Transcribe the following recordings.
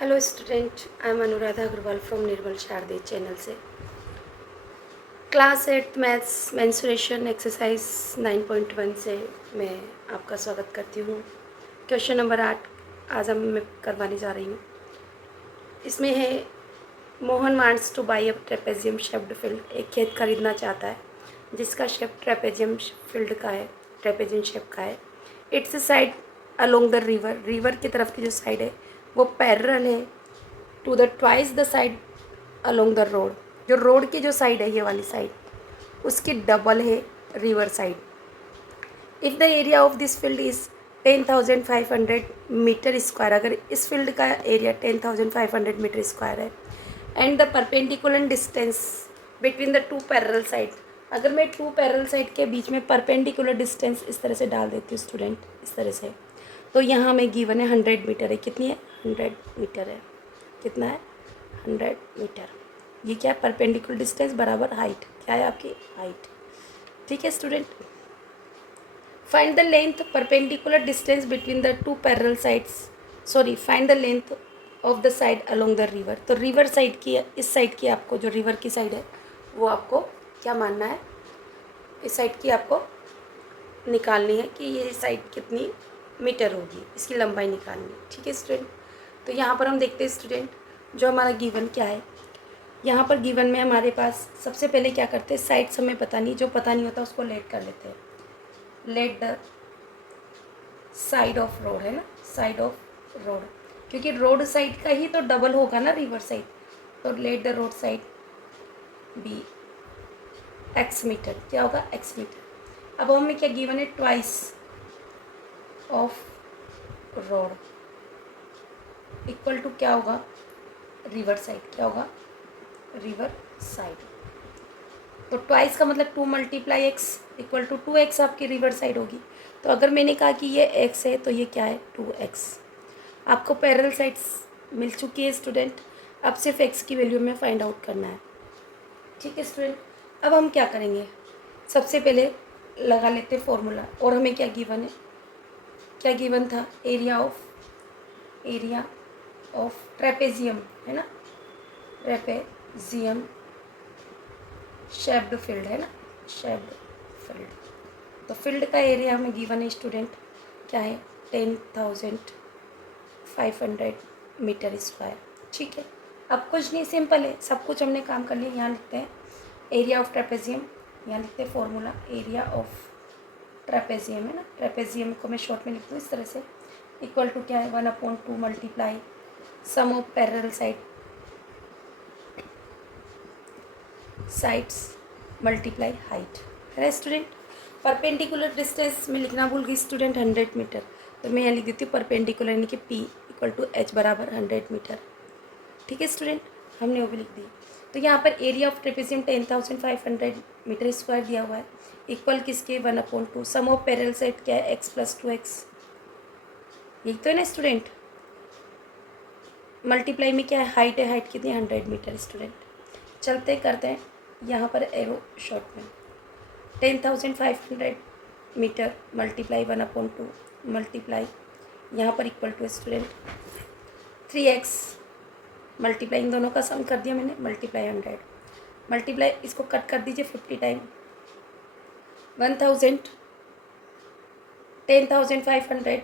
Hello student, I am Anuradha Agrawal from Nirmal Sharde channel से। Class 8 maths mensuration exercise 9.1 से मैं आपका स्वागत करती हूँ। क्वेश्चन नंबर 8 आज मैं करवाने जा रही हूँ। इसमें है Mohan wants two by a trapezium shaped field. एक खेत खरीदना चाहता है जिसका शेप ट्रेपेजियम फील्ड का है, ट्रेपेजियम शेप का है। Its side along the river, river की तरफ की जो साइड है वो पैरेलल है to the twice the side along the road. जो रोड की जो साइड है, ये वाली साइड, उसकी डबल है river side. If the area of this field is 10,500 metre square, अगर इस फील्ड का एरिया 10,500 मीटर स्क्वायर है, and the perpendicular distance between the two parallel side, अगर मैं टू पैरेलल साइड के बीच में परपेंडिकुलर डिस्टेंस इस तरह से डाल देती हूँ स्टूडेंट, इस तरह से, तो यहाँ में गिवन है 100 मीटर है। कितनी है? 100 मीटर है। कितना है? 100 मीटर। ये क्या है? परपेंडिकुलर डिस्टेंस बराबर हाइट। क्या है आपकी? हाइट। ठीक है student. Find the length perpendicular distance between the two parallel sides, sorry find the length of the side along the river. तो रिवर साइड की, इस साइड की आपको, जो रिवर की साइड है वो आपको क्या मानना है? इस साइड की आपको निकालनी है कि ये साइड कितनी मीटर होगी, इसकी लंबाई निकालनी है। ठीक है स्टूडेंट। तो यहाँ पर हम देखते हैं स्टूडेंट, जो हमारा गिवन क्या है। यहाँ पर गिवन में हमारे पास सबसे पहले क्या करते हैं, साइड्स हमें पता नहीं, जो पता नहीं होता उसको लेट कर लेते हैं। Let the side of road है ना, साइड ऑफ रोड, क्योंकि रोड साइड का ही तो डबल होगा ना रिवर साइड। तो let the road side be x metre. क्या होगा? X metre. अब हमें क्या गिवन है? Twice of road equal to क्या होगा? River side. क्या होगा? River side. तो ट्वाइस का मतलब 2 multiply x equal to 2x आपकी रिवर साइड होगी। तो अगर मैंने कहा कि ये x है तो ये क्या है? 2x। आपको पैरेलल साइड्स मिल चुकी है स्टूडेंट। अब सिर्फ x की वैल्यू में फाइंड आउट करना है। ठीक है स्टूडेंट। अब हम क्या करेंगे, सबसे पहले लगा लेते हैं फॉर्मूला। और हमें क्या गिवन है? क्या गिवन था? एरिया ऑफ ट्रेपेजियम है ना, ट्रेपेजियम शेप्ड फील्ड है ना, शेप्ड फील्ड। तो फील्ड का एरिया हमें गिवन है स्टूडेंट, क्या है? 10,500 मीटर स्क्वायर। ठीक है। अब कुछ नहीं, सिंपल है, सब कुछ हमने काम कर लिया। यहाँ लिखते हैं एरिया ऑफ ट्रेपेजियम, यहाँ लिखते हैं फॉर्मूला एरिया ऑफ ट्रेपेजियम है ना, ट्रेपेजियम को मैं शॉर्ट में लिख दूँ इस तरह से, इक्वल टू क्या है? 1/2 multiply sum of parallel sides multiply height है ना स्टूडेंट। परपेंडिकुलर डिस्टेंस में लिखना भूल गई स्टूडेंट, 100 मीटर। तो मैं यहाँ लिख देती हूँ परपेंडिकुलर, यानी कि P इक्वल टू H बराबर 100 मीटर। ठीक है स्टूडेंट, हमने वो भी लिख दी। तो यहाँ पर area of trapezium 10,500 metre square दिया हुआ है, इक्वल किसके? 1/2। सम ऑफ पैरेलल साइड क्या है? x + 2x। यही तो है ना स्टूडेंट। मल्टीप्लाई में क्या है? हाइट है, हाइट कितनी? 100 मीटर स्टूडेंट। चलते करते हैं यहाँ पर एरो शॉर्ट में, 10,500 मीटर मल्टीप्लाई 1/2 मल्टीप्लाई यहाँ पर equal to student 3x multiply, इन दोनों का सम कर दिया मैंने, मल्टीप्लाई 100 मल्टीप्लाई, इसको कट कर दीजिए 50 टाइम। 1000 10,500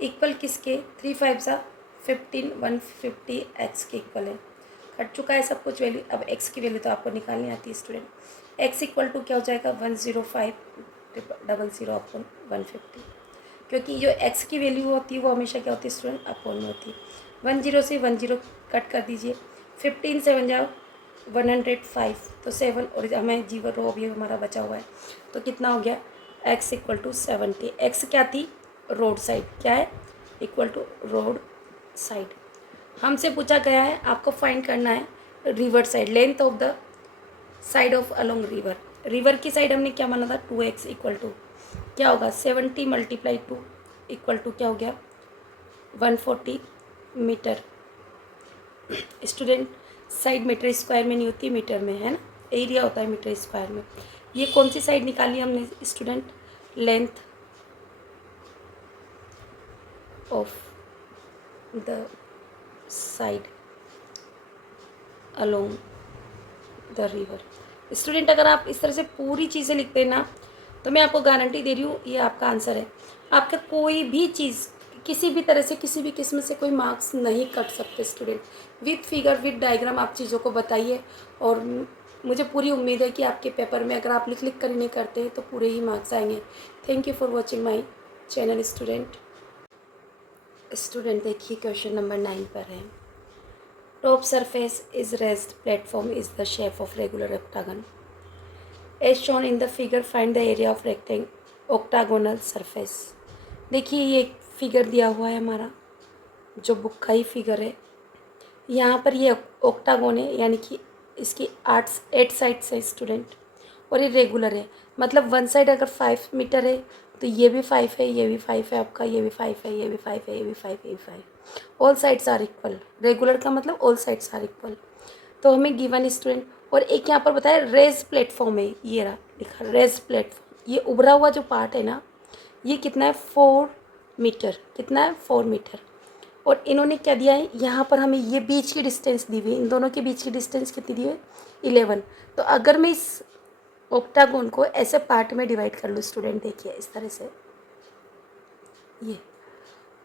इक्वल किसके? 3 5 सा 15, 150x के इक्वल है। कट चुका है सब कुछ वैल्यू। अब x की वैल्यू तो आपको निकालनी आती है स्टूडेंट। x इक्वल टू क्या हो जाएगा? 105/150, क्योंकि जो x की वैल्यू होती है वो हमेशा क्या होती है स्टूडेंट? अपॉन में होती है। 10 से 10 कट कर दीजिए, 15 से 1 जाओ 105, तो 7, और हमें 0 अभी हमारा बचा हुआ है, तो कितना हो गया? x equal to 70। x क्या थी? Road side. क्या है? Equal to road side. हमसे पूछा गया है, आपको फाइंड करना है river side, length of the side of along river. River की साइड हमने क्या माना था? 2x इक्वल टू क्या होगा? 70 मल्टीप्लाई 2 इक्वल टू क्या हो गया? 140 metre. Student, side metre square में नहीं होती, मीटर में है ना, एरिया होता है मीटर स्क्वायर में। ये कौन सी साइड निकाली हमने student? Length of the side along the river. Student, अगर आप इस तरह से पूरी चीज़ें लिखते हैं ना, तो मैं आपको गारंटी दे रही हूँ ये आपका आंसर है। आपका कोई भी चीज़ किसी भी तरह से किसी भी किस्म से कोई मार्क्स नहीं कट सकते student. With figure with diagram आप चीज़ों को बताइए, और मुझे पूरी उम्मीद है कि आपके पेपर में अगर आप लिख लिख कर ही नहीं करते तो पूरे ही मार्क्स आएंगे। Thank you for watching my channel student. Student देखिए क्वेश्चन नंबर 9 पर है। Top surface is raised platform is the shape of regular octagon. As shown in the figure, find the area of octagonal surface. देखिए ये एक figure दिया हुआ है हमारा, जो बुक का ही फिगर है। यहाँ पर ये ऑक्टागोन है, यानी कि इसकी 8 साइड्स है स्टूडेंट, और ये रेगुलर है। मतलब वन साइड अगर 5 मीटर है तो ये भी 5 है, ये भी 5 है आपका, ये भी 5 है, ये भी 5 है, ये भी 5 है, ये भी 5। All sides are equal. Regular का मतलब ऑल साइड्स आर इक्वल। तो हमें गिवन स्टूडेंट, और एक यहाँ पर बताया रेज प्लेटफॉर्म है, ये रहा लिखा रेज प्लेटफॉर्म। ये उभरा हुआ जो पार्ट है ना, ये कितना है 4 मीटर। कितना है 4 मीटर। और इन्होंने क्या दिया है यहाँ पर, हमें ये बीच की डिस्टेंस दी हुई है। इन दोनों के बीच की डिस्टेंस कितनी दी हुई है 11। तो अगर मैं इस ऑक्टागोन को ऐसे पार्ट में डिवाइड कर लूँ स्टूडेंट, देखिए इस तरह से ये,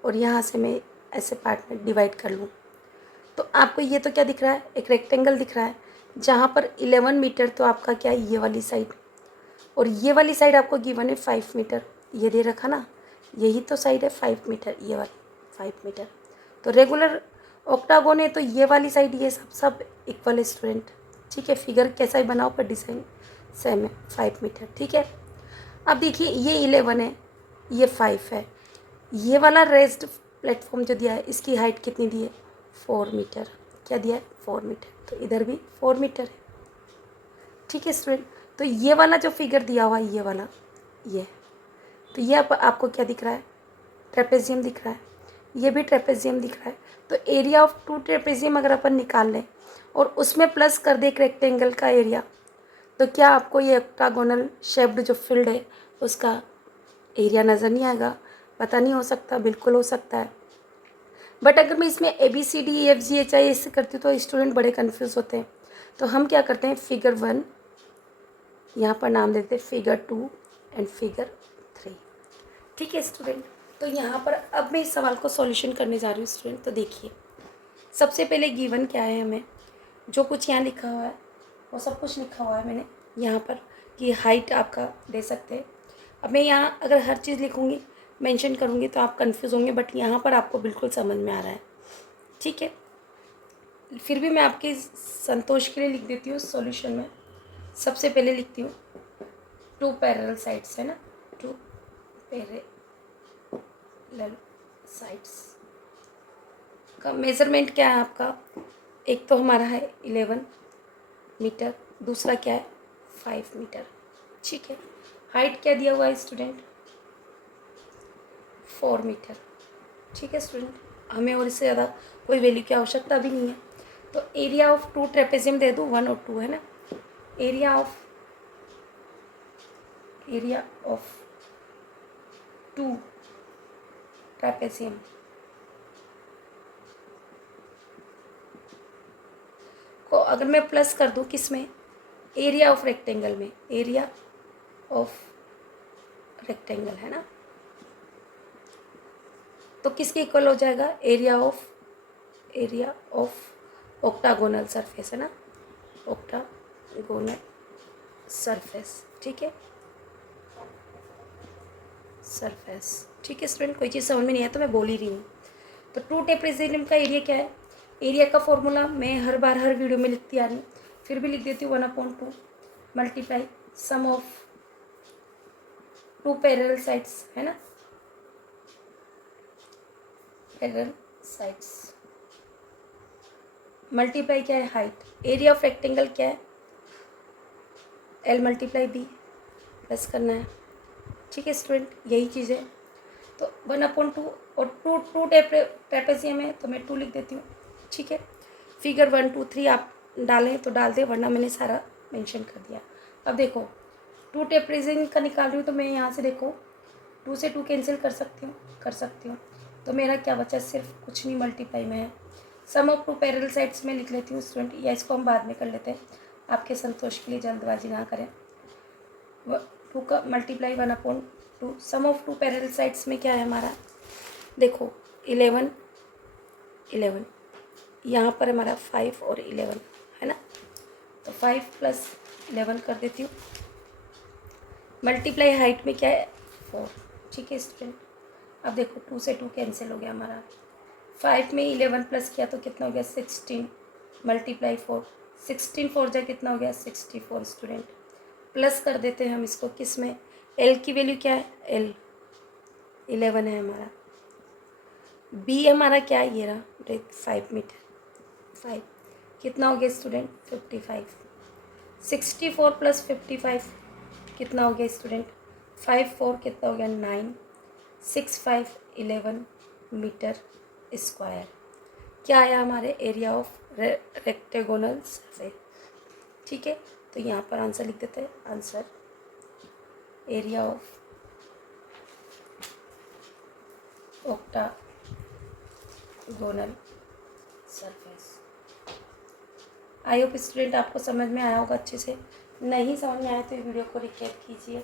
और यहाँ से मैं ऐसे पार्ट में डिवाइड कर लूँ, तो आपको ये तो क्या दिख रहा है, एक रेक्टेंगल दिख रहा है, जहाँ पर 11 मीटर तो आपका क्या है ये वाली साइड, और ये वाली साइड आपको गिवन है 5 मीटर। ये दे रखा ना, यही तो साइड है 5 मीटर, ये वाली 5 मीटर। तो रेगुलर ऑक्टागोन है तो ये वाली साइड ये सब इक्वल है स्टूडेंट। ठीक है, फिगर कैसा ही बनाओ पर डिज़ाइन सेम है 5 मीटर। ठीक है, अब देखिए ये 11 है, ये 5 है। ये वाला रेस्ड प्लेटफॉर्म जो दिया है इसकी हाइट कितनी दी है 4 मीटर। क्या दिया है 4 मीटर, तो इधर भी 4 मीटर है। ठीक है स्टूडेंट, तो ये वाला जो फिगर दिया हुआ है ये वाला, ये तो ये आपको क्या दिख रहा है, ट्रेपेजियम दिख रहा है, ये भी ट्रेपेजियम दिख रहा है। तो एरिया ऑफ 2 ट्रेपेजियम अगर अपन निकाल लें और उसमें प्लस कर दे एक रेक्टेंगल का एरिया, तो क्या आपको ये ऑक्टागोनल शेप्ड जो फील्ड है उसका एरिया नज़र नहीं आएगा? पता नहीं, हो सकता, बिल्कुल हो सकता है। बट अगर मैं इसमें ABCDEFGHI ऐसे करती हूँ तो स्टूडेंट बड़े कन्फ्यूज़ होते हैं। तो हम क्या करते हैं, फिगर 1 यहाँ पर नाम देते हैं, फिगर 2 एंड फिगर 3। ठीक है स्टूडेंट, तो यहाँ पर अब मैं इस सवाल को सॉल्यूशन करने जा रही हूँ स्टूडेंट। तो देखिए सबसे पहले गिवन क्या है, हमें जो कुछ यहाँ लिखा हुआ है वो सब कुछ लिखा हुआ है मैंने यहाँ पर, कि हाइट आपका दे सकते हैं। अब मैं यहाँ अगर हर चीज़ लिखूँगी मेंशन करूँगी तो आप कंफ्यूज होंगे, बट यहाँ पर आपको बिल्कुल समझ में आ रहा है। ठीक है, फिर भी मैं आपके संतोष के लिए लिख देती हूँ सॉल्यूशन में। सबसे पहले लिखती हूँ 2 पैरेलल साइड्स है ना, 2 पैरेलल साइड्स का मेज़रमेंट क्या है आपका, एक तो हमारा है 11 मीटर, दूसरा क्या है 5 मीटर। ठीक है, हाइट क्या दिया हुआ है स्टूडेंट 4 मीटर। ठीक है स्टूडेंट, हमें और इससे ज़्यादा कोई वैल्यू की आवश्यकता भी नहीं है। तो एरिया ऑफ 2 ट्रेपेजियम दे दूँ, 1 और 2 है ना, एरिया ऑफ 2 ट्रेपेजियम को अगर मैं प्लस कर दूँ किस में, एरिया ऑफ रेक्टेंगल में, एरिया ऑफ रेक्टेंगल है ना, तो किसके इक्वल हो जाएगा, एरिया ऑफ ऑक्टागोनल सरफेस है ना, ऑक्टागोनल सरफेस। ठीक है, सरफेस। ठीक है स्टूडेंट, कोई चीज़ समझ में नहीं आया तो मैं बोल ही रही हूँ। तो 2 ट्रेपेजियम का एरिया क्या है, एरिया का फॉर्मूला मैं हर बार हर वीडियो में लिखती आ रही हूँ, फिर भी लिख देती हूँ 1/2 multiply sum of 2 parallel sides है ना, पैरेलल साइड्स मल्टीप्लाई क्या है हाइट, एरिया ऑफ रेक्टेंगल क्या है L मल्टीप्लाई B प्लस करना है। ठीक है स्टूडेंट, यही चीज़ है। तो 1/2 और 2 ट्रेपेजियम है तो मैं 2 लिख देती हूँ। ठीक है, फिगर 1 2 3 आप डालें तो डाल दें, वरना मैंने सारा मेंशन कर दिया। अब देखो 2 ट्रेपेजियम का निकाल रही हूँ तो मैं यहाँ से देखो 2 से 2 कैंसिल कर सकती हूँ, तो मेरा क्या बचा, सिर्फ कुछ नहीं मल्टीप्लाई में है sum of two parallel sides में लिख लेती हूँ स्टूडेंट, या इसको हम बाद में कर लेते हैं, आपके संतोष के लिए जल्दबाजी ना करें। 2 का multiply 1/2, sum of two parallel sides में क्या है हमारा, देखो 11 11, यहाँ पर हमारा 5 और 11 है ना, तो 5 + 11 कर देती हूँ। मल्टीप्लाई हाइट में क्या है 4, ठीक है स्टूडेंट। अब देखो 2 से 2 कैंसिल हो गया हमारा, 5 में 11 प्लस किया तो कितना हो गया 16, मल्टीप्लाई 4, 16 4 जा कितना हो गया 64 स्टूडेंट। प्लस कर देते हैं हम इसको, किस में, एल की वैल्यू क्या है, एल 11 है हमारा, बी हमारा क्या है, ये रहा 5 मीटर, 5 कितना हो गया स्टूडेंट 55, 64 + 55 कितना हो गया स्टूडेंट, 5 4 कितना हो गया 9, 6 5 11 मीटर स्क्वायर। क्या आया हमारे एरिया ऑफ रेक्टेगोनल सर्फेस, ठीक है। तो यहाँ पर आंसर लिख देते हैं, answer area of octagonal surface. I hope student आपको समझ में आया होगा अच्छे से, नहीं समझ में आया तो वीडियो को रिकैप कीजिए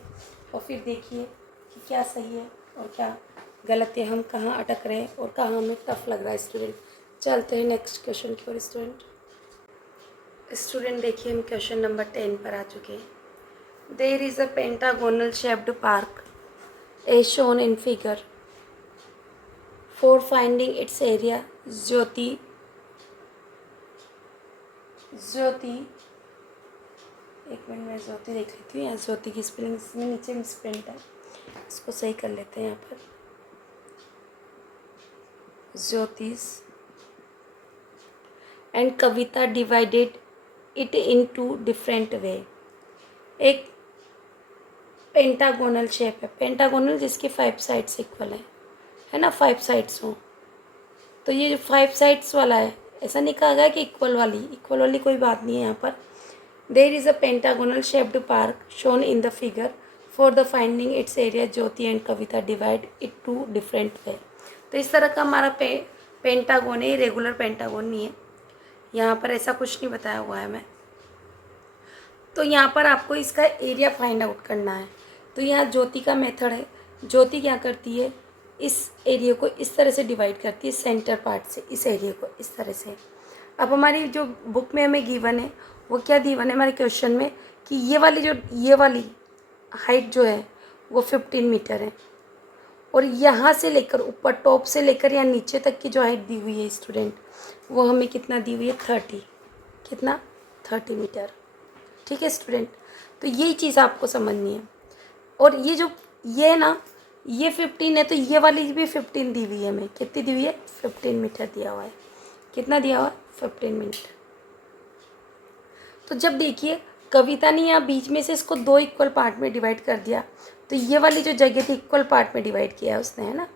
और फिर देखिए कि क्या सही है और क्या गलत है, हम कहाँ अटक रहे हैं और कहाँ हमें टफ लग रहा है स्टूडेंट। चलते हैं नेक्स्ट क्वेश्चन की ओर स्टूडेंट देखिए हम क्वेश्चन नंबर 10 पर आ चुके हैं। There is a pentagonal shaped park as shown in figure, for finding its area Jyoti एक मिनट में ज्योति देख लेती हूँ, यहाँ ज्योति की स्पेलिंग में नीचे मिसप्रिंट है, इसको सही कर लेते हैं। यहाँ पर ज्योतिष and Kavita divided it into different way. एक पेंटागोनल शेप है, पेंटागोनल जिसके 5 साइड्स इक्वल है ना, 5 साइड्स हों, तो ये जो 5 साइड्स वाला है, ऐसा नहीं कहा गया कि इक्वल वाली कोई बात नहीं है यहाँ पर। There is a pentagonal shaped park shown in the figure, for the finding its area Jyoti and Kavita divide it two different way. तो इस तरह का हमारा पेंटागोन है, रेगुलर पेंटागोन नहीं है, यहाँ पर ऐसा कुछ नहीं बताया हुआ है मैं। तो यहाँ पर आपको इसका एरिया फाइंड आउट करना है। तो यहाँ ज्योति का मेथड है, ज्योति क्या करती है, इस एरिया को इस तरह से डिवाइड करती है, सेंटर पार्ट से इस एरिया को इस तरह से। अब हमारी जो बुक में हमें गिवन है वो क्या गिवन है हमारे क्वेश्चन में, कि ये वाली हाइट जो है वो 15 मीटर है, और यहाँ से लेकर ऊपर टॉप से लेकर यहाँ नीचे तक की जो हाइट दी हुई है स्टूडेंट, वो हमें कितना दी हुई है 30 मीटर, ठीक है स्टूडेंट। तो यही चीज़ आपको समझनी है। और ये है ना, ये 15 है, तो ये वाली भी 15 दी हुई है हमें, कितनी दी हुई है 15 मीटर दिया हुआ है, कितना दिया हुआ है 15 मीटर। तो जब देखिए कविता ने यहाँ बीच में से इसको 2 इक्वल पार्ट में डिवाइड कर दिया, तो ये वाली जो जगह थी इक्वल पार्ट में डिवाइड किया है उसने, है ना,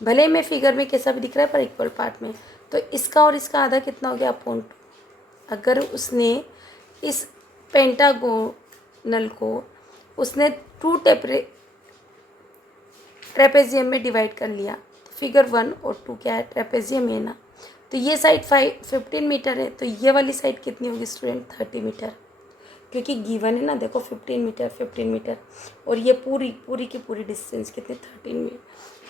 भले में फिगर में कैसा भी दिख रहा है पर इक्वल पार्ट में। तो इसका और इसका आधा कितना हो गया अपॉन 2। अगर उसने इस पेंटागोनल को उसने 2 ट्रेपेजियम में डिवाइड कर लिया, तो फिगर 1 और 2 क्या है, ट्रेपेजियम है ना, तो ये साइड 15 मीटर है, तो ये वाली साइड कितनी होगी स्टूडेंट 30 मीटर, क्योंकि गिवन है ना, देखो 15 मीटर और ये पूरी की पूरी डिस्टेंस कितनी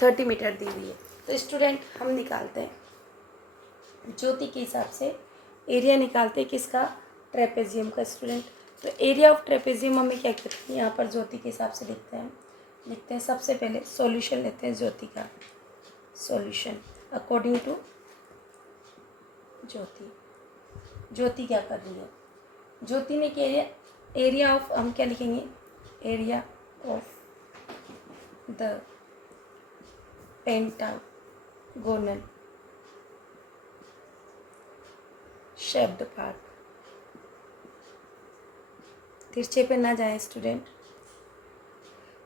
30 मीटर दी हुई है। तो स्टूडेंट हम निकालते हैं ज्योति के हिसाब से एरिया निकालते हैं किसका, ट्रेपेजियम का स्टूडेंट। तो एरिया ऑफ ट्रेपेजियम हमें क्या कहते हैं, यहाँ पर ज्योति के हिसाब से लिखते हैं सबसे पहले सॉल्यूशन लेते हैं ज्योति का, सॉल्यूशन अकॉर्डिंग टू ज्योति क्या कर रही है, ज्योति ने क्या एरिया ऑफ, हम क्या लिखेंगे, area of the pentagonal shaped park, तिरछे पे ना जाए स्टूडेंट,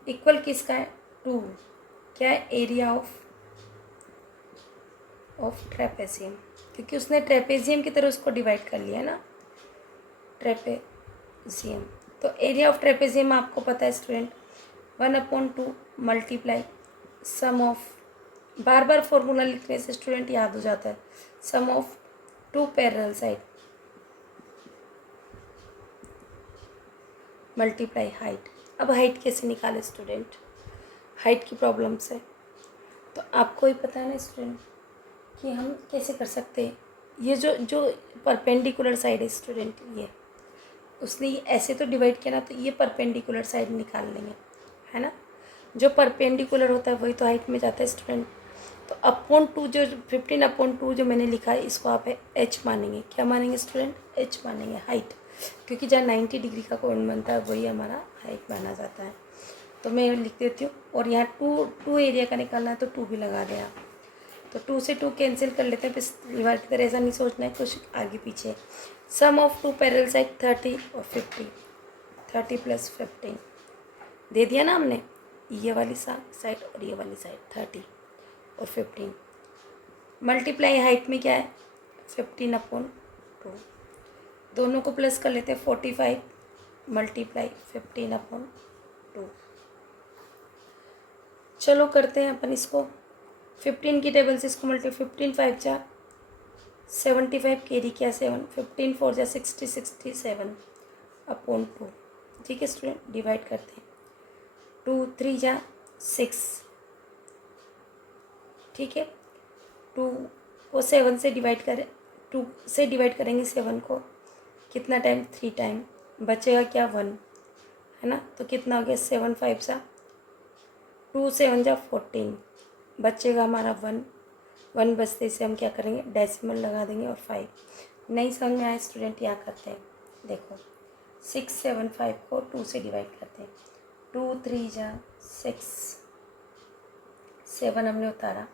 इक्वल किसका है 2, क्या है एरिया ऑफ ट्रेपेजियम, क्योंकि उसने ट्रेपेजियम की तरह उसको डिवाइड कर लिया है ना, ट्रेपेजियम। तो एरिया ऑफ ट्रेपेजियम आपको पता है स्टूडेंट 1/2 मल्टीप्लाई सम ऑफ, बार बार फॉर्मूला लिखने से स्टूडेंट याद हो जाता है, sum of two parallel side multiply height. अब हाइट कैसे निकाले स्टूडेंट, हाइट की प्रॉब्लम्स है तो आपको ही पता है ना स्टूडेंट कि हम कैसे कर सकते हैं। ये जो जो परपेंडिकुलर साइड है स्टूडेंट, ये उसने ऐसे तो डिवाइड किया ना, तो ये परपेंडिकुलर साइड निकाल लेंगे, है ना। जो परपेंडिकुलर होता है वही तो हाइट में जाता है स्टूडेंट। तो अपॉन 2 जो 15/2 जो मैंने लिखा है इसको आप एच मानेंगे। क्या मानेंगे स्टूडेंट, एच मानेंगे, हाइट, क्योंकि जहाँ 90 डिग्री का कोण बनता है वही हमारा हाइट माना जाता है। तो मैं लिख देती हूँ, और यहाँ टू एरिया का निकालना है तो 2 भी लगा दें आप। तो 2 से 2 कैंसिल कर लेते हैं, पिछली बार की तरह ऐसा नहीं सोचना है कुछ आगे पीछे। सम ऑफ टू पैरेलल साइड 30 और 50, 30 + 15 दे दिया ना हमने, ये वाली साइड और ये वाली साइड 30 और 15। मल्टीप्लाई हाइट में क्या है 15/2, दोनों को प्लस कर लेते हैं 45 × 15/2। चलो करते हैं अपन इसको 15 की टेबल से इसको 15 5 जा 75 कैरी क्या 7, 15 4 जा 60 67/2। ठीक है स्टूडेंट, डिवाइड करते हैं 2 3 जा 6, ठीक है। 2 को 7 से डिवाइड करें, 2 से डिवाइड करेंगे 7 को, कितना टाइम 3 टाइम, बचेगा क्या 1, है ना। तो कितना हो गया 7 5 सा 2 7 जा 14, बचेगा हमारा 1, 1 बचते से हम क्या करेंगे डेसिमल लगा देंगे और 5। नहीं समझ में आए स्टूडेंट, यहाँ करते हैं, देखो 6 7 5 को 2 से डिवाइड करते हैं, 2 3 जा 6, 7 हमने उतारा,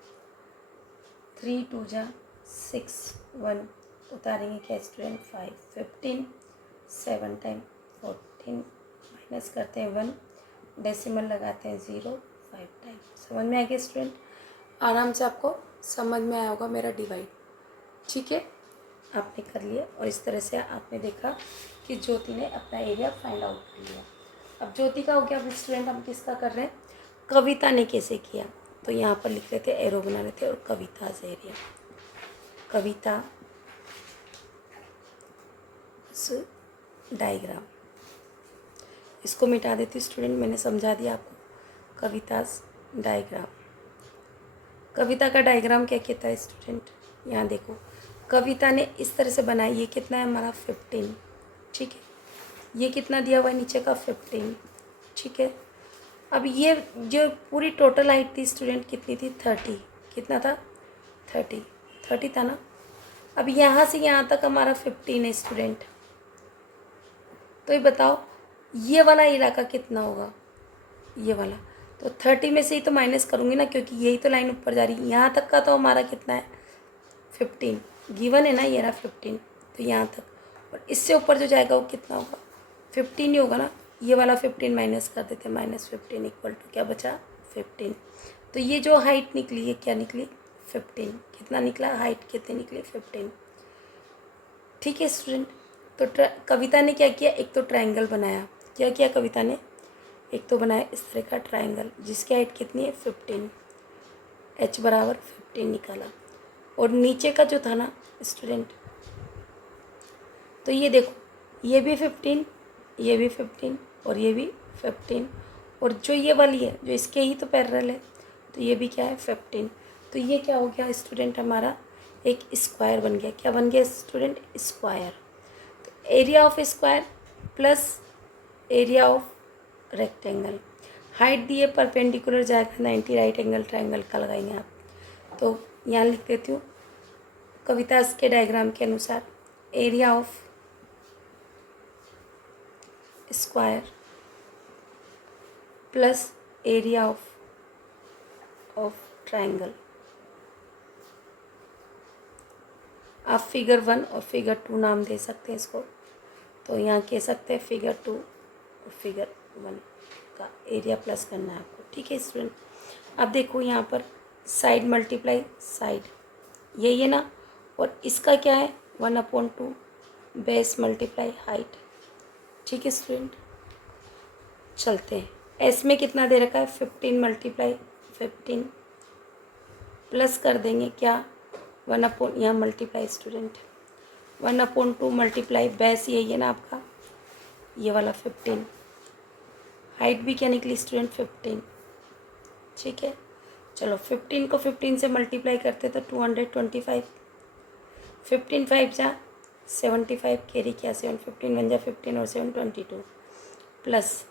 3 2 जा 6 1 उतारेंगे क्या स्टूडेंट 5, 15 7 टाइम 14 माइनस करते हैं 1, डेसिमल लगाते हैं 0 5 टाइम। समझ में आ गया स्टूडेंट, आराम से आपको समझ में आया होगा मेरा डिवाइड, ठीक है। आपने कर लिया और इस तरह से आपने देखा कि ज्योति ने अपना एरिया फाइंड आउट कर लिया। अब ज्योति का हो गया, अब स्टूडेंट हम किसका कर रहे हैं, कविता ने कैसे किया। तो यहाँ पर लिख लेते एरो बना लेते और कविता एरिया, कविता डायग्राम, इसको मिटा देती हूँ स्टूडेंट, मैंने समझा दिया आपको। कविता डायग्राम, कविता का डायग्राम क्या कहता है स्टूडेंट, यहाँ देखो कविता ने इस तरह से बनाई, ये कितना है हमारा 15, ठीक है। ये कितना दिया हुआ है नीचे का 15, ठीक है। अब ये जो पूरी टोटल हाइट थी स्टूडेंट कितनी थी 30, कितना था 30 था ना। अब यहाँ से यहाँ तक हमारा 15 है स्टूडेंट, तो ये बताओ ये वाला इलाका कितना होगा, ये वाला। तो 30 में से ही तो माइनस करूँगी ना, क्योंकि यही तो लाइन ऊपर जा रही है। यहाँ तक का तो हमारा कितना है 15, गिवन है ना ये रहा 15, तो यहाँ तक, और इससे ऊपर जो जाएगा वो कितना होगा 15 ही होगा ना। ये वाला 15 माइनस कर देते हैं, -15 इक्वल टू क्या बचा 15। तो ये जो हाइट निकली है क्या निकली 15, कितना निकला हाइट कितनी निकली 15, ठीक है स्टूडेंट। तो कविता ने क्या किया, एक तो ट्रायंगल बनाया, क्या किया कविता ने, एक तो बनाया इस तरह का ट्रायंगल जिसकी हाइट कितनी है 15, h बराबर 15 निकाला। और नीचे का जो था ना स्टूडेंट, तो ये देखो ये भी 15, ये भी 15 और ये भी 15, और जो ये वाली है जो इसके ही तो पैरेलल है, तो ये भी क्या है 15। तो ये क्या हो गया स्टूडेंट, हमारा एक स्क्वायर बन गया। क्या बन गया स्टूडेंट, स्क्वायर। तो area of square plus area of rectangle, height दी है परपेंडिकुलर जाएगा 90, राइट एंगल ट्रायंगल का लगाएंगे आप। तो यहाँ लिख देती हूँ कविता के डायग्राम के अनुसार area of square plus area of triangle. आप फिगर 1 और फिगर 2 नाम दे सकते हैं इसको, तो यहाँ कह सकते हैं फिगर 2 और फिगर 1 का एरिया प्लस करना है आपको, ठीक है स्टूडेंट। अब देखो यहाँ पर साइड मल्टीप्लाई साइड, यही है ना, और इसका क्या है 1/2 बेस मल्टीप्लाई हाइट, ठीक है स्टूडेंट। चलते हैं, एस में कितना दे रखा है 15 × 15 प्लस कर देंगे क्या 1/, यहाँ मल्टीप्लाई स्टूडेंट 1/2 मल्टीप्लाई बेस यही है ना आपका, ये वाला 15। हाइट भी क्या निकली स्टूडेंट 15, ठीक है। चलो 15 को 15 से मल्टीप्लाई करते तो 225, 15 5 जा 75, कैरी किया 7, 15 1 जा 15 और 7 22, प्लस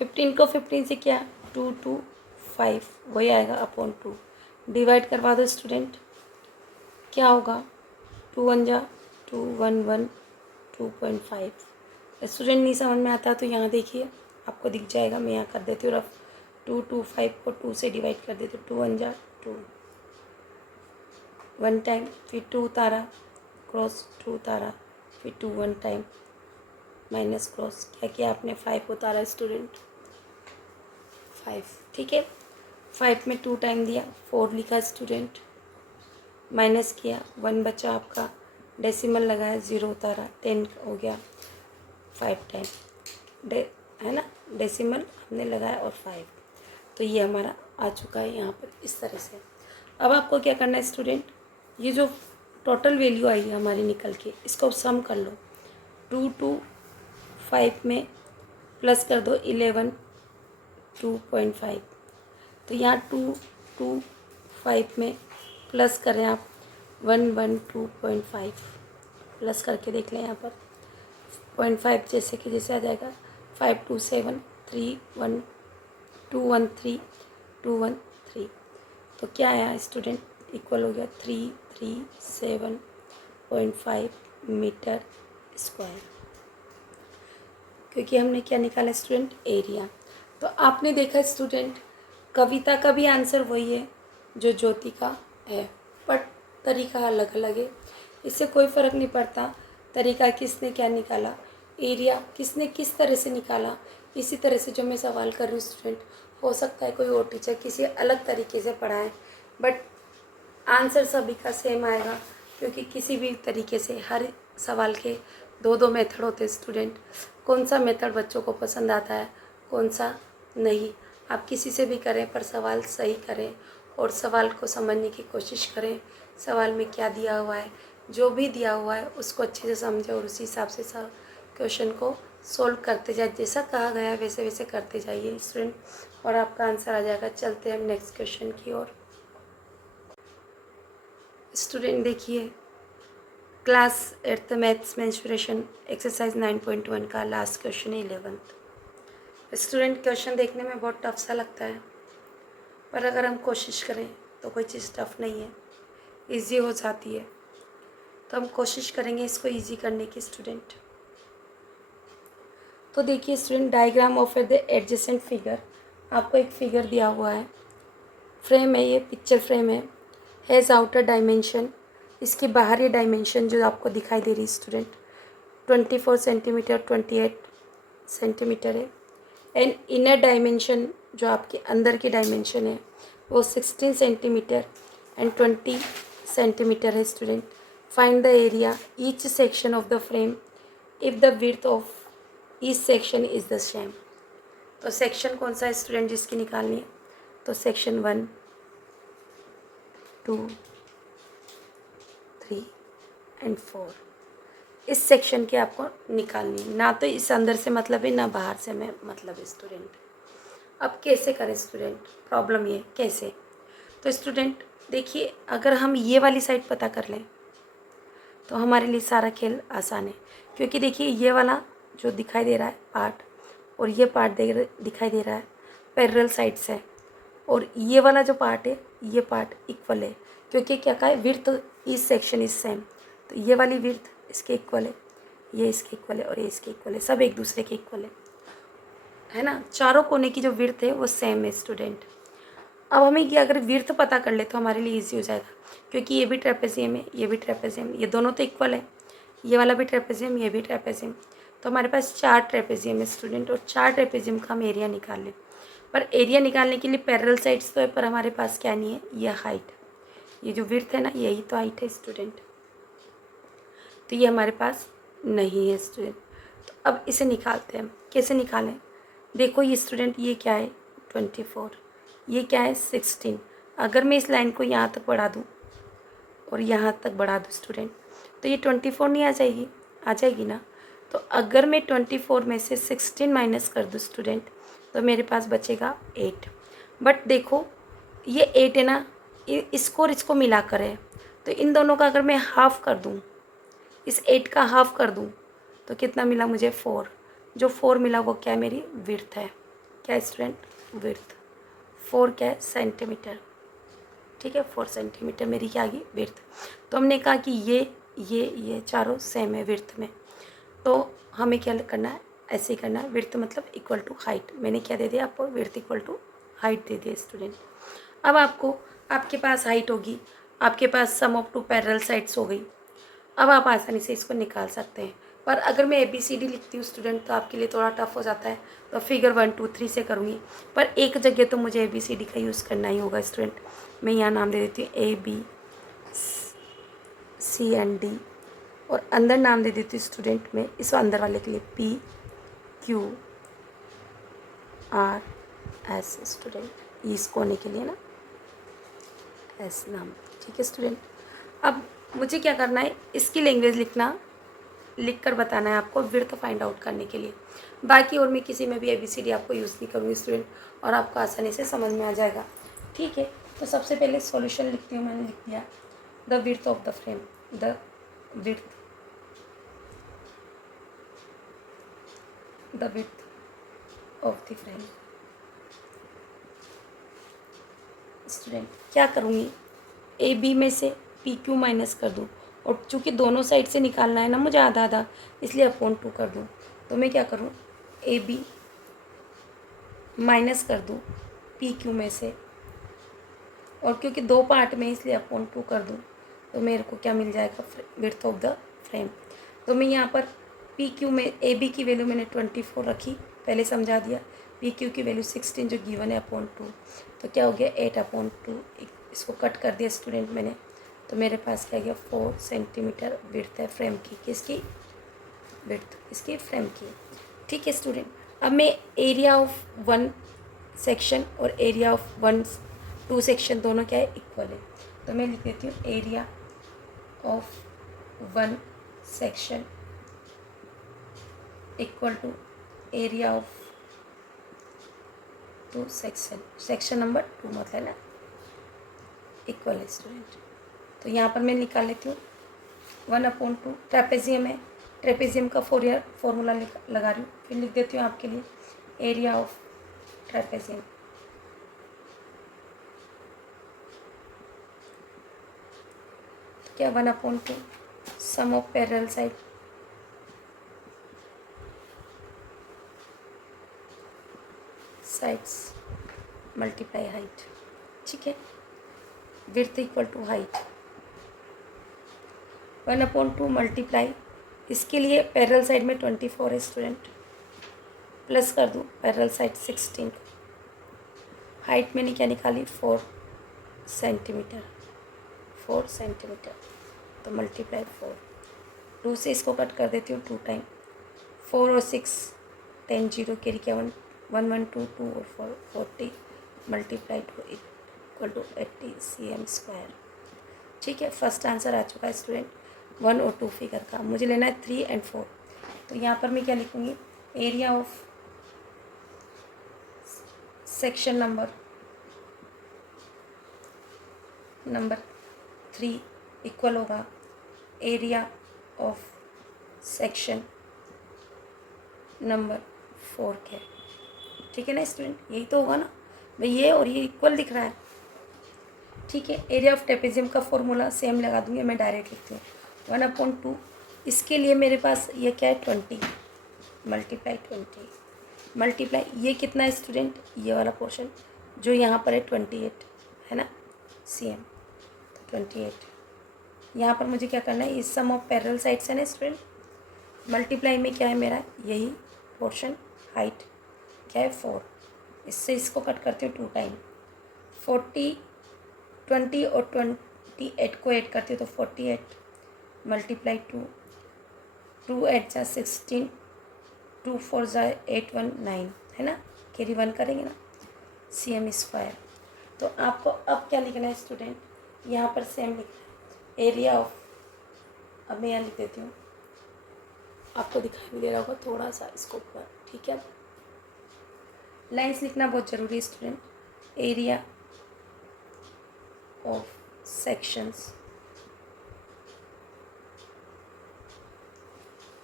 15 को 15 से क्या 2 2 5 वही आएगा अपॉन 2, डिवाइड करवा दो स्टूडेंट, क्या होगा 2 1 जा 2 1 1 2.5। स्टूडेंट नहीं समझ में आता तो यहाँ देखिए आपको दिख जाएगा, मैं यहाँ कर देती हूँ रफ। 2 2 5 को 2 से डिवाइड कर देती हूँ, 2 1 जा 2, 1 टाइम, फिर 2 उतारा क्रॉस 2 उतारा, फिर 2 1 टाइम माइनस क्रॉस, क्या किया आपने 5 उतारा स्टूडेंट 5, ठीक है। 5 में 2 टाइम दिया 4 लिखा स्टूडेंट, माइनस किया 1 बचा आपका, डेसिमल लगाया 0 उतारा 10 हो गया 5 टाइम है ना, डेसिमल हमने लगाया और 5, तो ये हमारा आ चुका है यहाँ पर इस तरह से। अब आपको क्या करना है स्टूडेंट, ये जो टोटल वैल्यू आई है हमारी निकल के, इसको सम कर लो। 2 2 5 में प्लस कर दो 11 2.5, तो यहाँ 2 2 5 में प्लस करें आप 1 1 2.5, प्लस करके देख लें यहाँ पर 0.5 जैसे कि जैसे आ जाएगा, 5 2 7 3 1 2 1 3 2 1 3, तो क्या आया स्टूडेंट, इक्वल हो गया 337.5 मीटर स्क्वायर, क्योंकि हमने क्या निकाला स्टूडेंट एरिया। तो आपने देखा स्टूडेंट कविता का भी आंसर वही है जो ज्योति का है, बट तरीका अलग अलग है, इससे कोई फ़र्क नहीं पड़ता तरीका किसने क्या निकाला, एरिया किसने किस तरह से निकाला। इसी तरह से जो मैं सवाल कर रही हूँ स्टूडेंट, हो सकता है कोई और टीचर किसी अलग तरीके से पढ़ाए, बट आंसर सभी का सेम आएगा, क्योंकि किसी भी तरीके से हर सवाल के दो दो मेथड होते हैं स्टूडेंट। कौन सा मेथड बच्चों को पसंद आता है, कौन सा नहीं, आप किसी से भी करें पर सवाल सही करें और सवाल को समझने की कोशिश करें, सवाल में क्या दिया हुआ है, जो भी दिया हुआ है उसको अच्छे से समझें और उसी हिसाब से सब क्वेश्चन को सोल्व करते जाए, जैसा कहा गया वैसे वैसे करते जाइए स्टूडेंट, और आपका आंसर आ जाएगा। चलते हैं हम नेक्स्ट क्वेश्चन की ओर। स्टूडेंट देखिए class 8th maths mensuration exercise 9.1 का लास्ट क्वेश्चन है 11th। स्टूडेंट क्वेश्चन देखने में बहुत टफ सा लगता है, पर अगर हम कोशिश करें तो कोई चीज़ टफ नहीं है, इजी हो जाती है, तो हम कोशिश करेंगे इसको इजी करने की स्टूडेंट। तो देखिए student diagram of the adjacent figure, आपको एक फिगर दिया हुआ है, फ्रेम है, ये पिक्चर फ्रेम है, हैज़ आउटर डायमेंशन, इसकी बाहरी डायमेंशन जो आपको दिखाई दे रही है स्टूडेंट 24 सेंटीमीटर 28 सेंटीमीटर है, एंड इनर डायमेंशन जो आपके अंदर की डायमेंशन है वो 16 सेंटीमीटर एंड 20 सेंटीमीटर है student. Find the area each section of the frame if the width of each section is the same. तो सेक्शन कौन सा है स्टूडेंट जिसकी निकालनी है, तो सेक्शन 1 2 3 एंड 4 इस सेक्शन की आपको निकालनी है, ना तो इस अंदर से मतलब है ना बाहर से में मतलब है स्टूडेंट। अब कैसे करें स्टूडेंट, प्रॉब्लम ये कैसे, तो स्टूडेंट देखिए अगर हम ये वाली साइड पता कर लें तो हमारे लिए सारा खेल आसान है, क्योंकि देखिए ये वाला जो दिखाई दे रहा है पार्ट और ये पार्ट दिखाई दे रहा है पैरेलल साइड्स है, और ये वाला जो पार्ट है ये पार्ट इक्वल है, क्योंकि क्या कहा है विड्थ इस सेक्शन इज सेम, तो ये वाली विड्थ इसके इक्वल है, ये इसके इक्वल है और ये इसके इक्वल है, सब एक दूसरे के इक्वल है ना, चारों कोने की जो विड्थ है वो सेम है स्टूडेंट। अब हमें ये अगर विड्थ पता कर ले तो हमारे लिए इजी हो जाएगा, क्योंकि ये भी ट्रेपेजियम है ये भी ट्रेपेजियम, ये दोनों तो इक्वल है, ये वाला भी ट्रेपेजियम ये भी ट्रेपेजियम, तो हमारे पास 4 ट्रेपेजियम है स्टूडेंट, और 4 ट्रेपेजियम का हम एरिया निकाल लें। पर एरिया निकालने के लिए पैरेलल साइड्स तो है, पर हमारे पास क्या नहीं है, ये हाइट, ये जो विड्थ है ना यही तो हाइट है स्टूडेंट, तो ये हमारे पास नहीं है स्टूडेंट। तो अब इसे निकालते हैं हम, कैसे निकालें, देखो ये स्टूडेंट ये क्या है 24, ये क्या है 16, अगर मैं इस लाइन को यहाँ तक बढ़ा दूँ और यहाँ तक बढ़ा दूँ स्टूडेंट तो ये 24 नहीं आ जाएगी? आ जाएगी ना। तो अगर मैं 24 में से 16 माइनस कर दूँ स्टूडेंट, तो मेरे पास बचेगा 8। बट देखो ये 8 है ना, इसको और इसको मिला कर है, तो इन दोनों का अगर मैं हाफ़ कर दूँ, इस 8 का हाफ़ कर दूँ, तो कितना मिला मुझे? 4। जो 4 मिला वो क्या है? मेरी विड्थ है। क्या है स्टूडेंट? विड्थ। 4 क्या है? सेंटीमीटर। ठीक है, 4 सेंटीमीटर मेरी क्या आ गई? विड्थ। तो हमने कहा कि ये चारों सेम है विड्थ में, तो हमें क्या करना है? ऐसे ही करना है। विड्थ मतलब इक्वल टू हाइट। मैंने क्या दे दिया आपको? विड्थ इक्वल टू हाइट दे दिया स्टूडेंट। अब आपको, आपके पास हाइट होगी, आपके पास सम ऑफ टू पैरेलल साइड्स हो गई। अब आप आसानी से इसको निकाल सकते हैं। पर अगर मैं ABCD लिखती हूँ स्टूडेंट, तो आपके लिए थोड़ा टफ हो जाता है, तो फिगर 1 2 3 से करूँगी। पर एक जगह तो मुझे ABCD का यूज़ करना ही होगा स्टूडेंट। मैं यहाँ नाम दे देती हूँ ABCD, और अंदर नाम दे देती हूँ स्टूडेंट में इस अंदर वाले के लिए PQRS स्टूडेंट, इस कोने के लिए ना एस नाम। ठीक है स्टूडेंट। अब मुझे क्या करना है? इसकी लैंग्वेज लिख कर बताना है आपको विड्थ फाइंड आउट करने के लिए। बाकी और मैं किसी में भी ABCD आपको यूज़ नहीं करूँगी स्टूडेंट, और आपको आसानी से समझ में आ जाएगा। ठीक है, तो सबसे पहले सॉल्यूशन लिखती हूँ। मैंने लिख दिया the width of the frame, the width of the frame. Student क्या करूँगी? AB में से PQ माइनस कर दूँ, और चूँकि दोनों साइड से निकालना है ना मुझे आधा आधा, इसलिए अपॉन 2 कर दूँ। तो मैं क्या करूँ? AB माइनस कर दूँ PQ में से, और क्योंकि 2 पार्ट में इसलिए अपॉन 2 कर दूँ, तो मेरे को क्या मिल जाएगा? Width of the frame. तो मैं यहाँ पर PQ में AB की वैल्यू मैंने 24 रखी, पहले समझा दिया। PQ की वैल्यू 16 जो गिवन है अपॉन 2, तो क्या हो गया? 8/2। इसको कट कर दिया स्टूडेंट मैंने, तो मेरे पास क्या गया? 4 सेंटीमीटर विड्थ है फ्रेम की। किसकी विड्थ? इसकी फ्रेम की। ठीक है स्टूडेंट। अब मैं एरिया ऑफ 1 सेक्शन और एरिया ऑफ 2 सेक्शन दोनों क्या है? इक्वल है। तो मैं लिख देती हूँ area of 1 section equal to area of 2 section, section number 2 मतलब ना इक्वल है स्टूडेंट। तो यहाँ पर मैं निकाल लेती हूँ 1/2। ट्रेपेजियम है, ट्रेपेजियम का फोरियर फॉर्मूला लगा रही हूँ, फिर लिख देती हूँ आपके लिए एरिया ऑफ ट्रेपेजियम। तो क्या 1/2 sum of parallel side sides multiply height. ठीक है, width equal to height. 1/2 multiply, इसके लिए पैरेलल साइड में 24 है स्टूडेंट, प्लस कर दूँ पैरेलल साइड 16। हाइट मैंने क्या निकाली? 4 सेंटीमीटर, 4 सेंटीमीटर, तो मल्टीप्लाई 4। 2 से इसको कट कर देती हूँ 2 टाइम। 4 और 6 10 0 कैरी किया 1 1 1 2 2 और 4 40 मल्टीप्लाई 2 इक्वल टू 80 cm²। ठीक है, फर्स्ट आंसर आ चुका है स्टूडेंट 1 और 2 फिगर का। मुझे लेना है 3 और 4। तो यहाँ पर मैं क्या लिखूँगी? Area of section number 3 equal होगा एरिया ऑफ सेक्शन नंबर 4 के। ठीक है ना स्टूडेंट, यही तो होगा ना भाई, ये और ये इक्वल दिख रहा है। ठीक है, एरिया ऑफ ट्रेपेजियम का फॉर्मूला सेम लगा दूंगी, मैं डायरेक्ट लिखती हूँ 1/2। इसके लिए मेरे पास ये क्या है? 20 मल्टीप्लाई 20 मल्टीप्लाई, ये कितना है स्टूडेंट? ये वाला पोर्शन जो यहाँ पर है 28 है ना cm, तो 28। यहाँ पर मुझे क्या करना है? इस सम ऑफ पैरेलल साइड्स है ना स्टूडेंट, मल्टीप्लाई में क्या है मेरा? यही पोर्शन, हाइट क्या है? 4। इससे इसको कट करती हूँ 2 टाइम। 40 20 और 28 को ऐड करती हूँ, तो 48 मल्टीप्लाई 2 2 8 जा 16 2 4 जा 8 1 9 है ना, कैरी 1 करेंगे ना, cm²। तो आपको अब क्या लिखना है स्टूडेंट? यहाँ पर सेम लिखना है एरिया ऑफ अब मैं यहाँ लिख देती हूँ, आपको दिखाई भी दे रहा होगा थोड़ा सा इसको ऊपर, ठीक है। लाइन्स लिखना बहुत ज़रूरी है student. Area of sections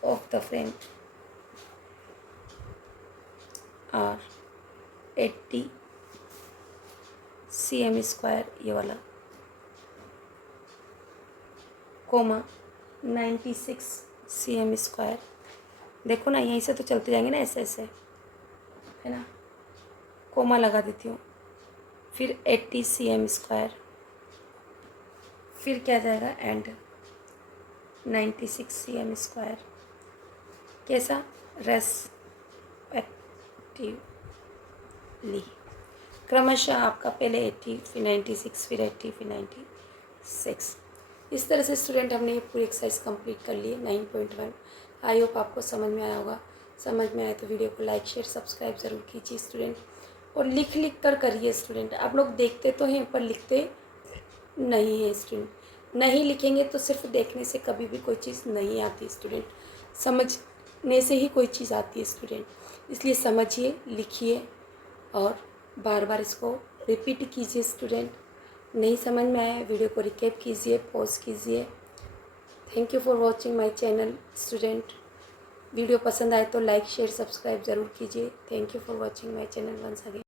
of the frame are 80 cm square, ये वाला, कोमा 96 cm स्क्वायर। देखो ना, यहीं से तो चलते जाएंगे ना, ऐसे ऐसे, है ना। कोमा लगा देती हूँ, फिर 80 cm स्क्वायर, फिर क्या जाएगा एंड 96 cm स्क्वायर। कैसा? रेस्पेक्टिवली, क्रमशः आपका पहले 80, फिर 96, फिर 80, फिर 96। इस तरह से स्टूडेंट हमने ये पूरी एक्सरसाइज कंप्लीट कर ली है 9.1। आई होप आपको समझ में आया होगा। समझ में आए तो वीडियो को लाइक शेयर सब्सक्राइब ज़रूर कीजिए स्टूडेंट, और लिख लिख कर करिए स्टूडेंट। आप लोग देखते तो हैं पर लिखते नहीं है स्टूडेंट। नहीं लिखेंगे तो सिर्फ देखने से कभी भी कोई चीज़ नहीं आती स्टूडेंट, समझने से ही कोई चीज़ आती है स्टूडेंट। इसलिए समझिए, लिखिए और बार बार इसको रिपीट कीजिए स्टूडेंट। नहीं समझ में आए वीडियो को रिकैप कीजिए, पॉज कीजिए। Thank you for watching my channel student. Video पसंद आए तो लाइक शेयर सब्सक्राइब ज़रूर कीजिए। Thank you for watching my channel once again.